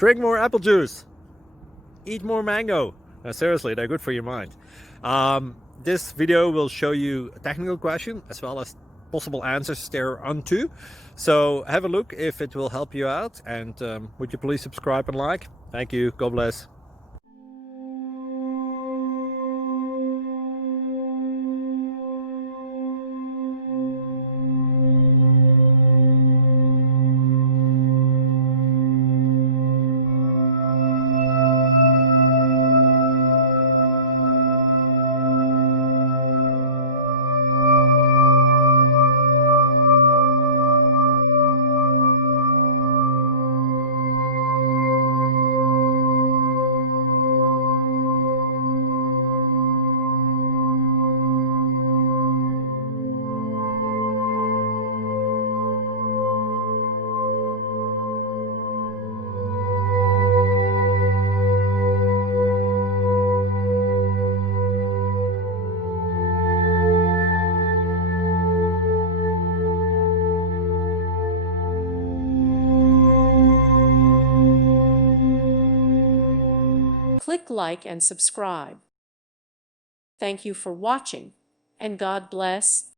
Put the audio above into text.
Drink more apple juice. Eat more mango. Seriously, they're good for your mind. This video will show you a technical question as well as possible answers thereunto. So have a look if it will help you out, and would you please subscribe and like? Thank you. God bless. Click like and subscribe. Thank you for watching, and God bless.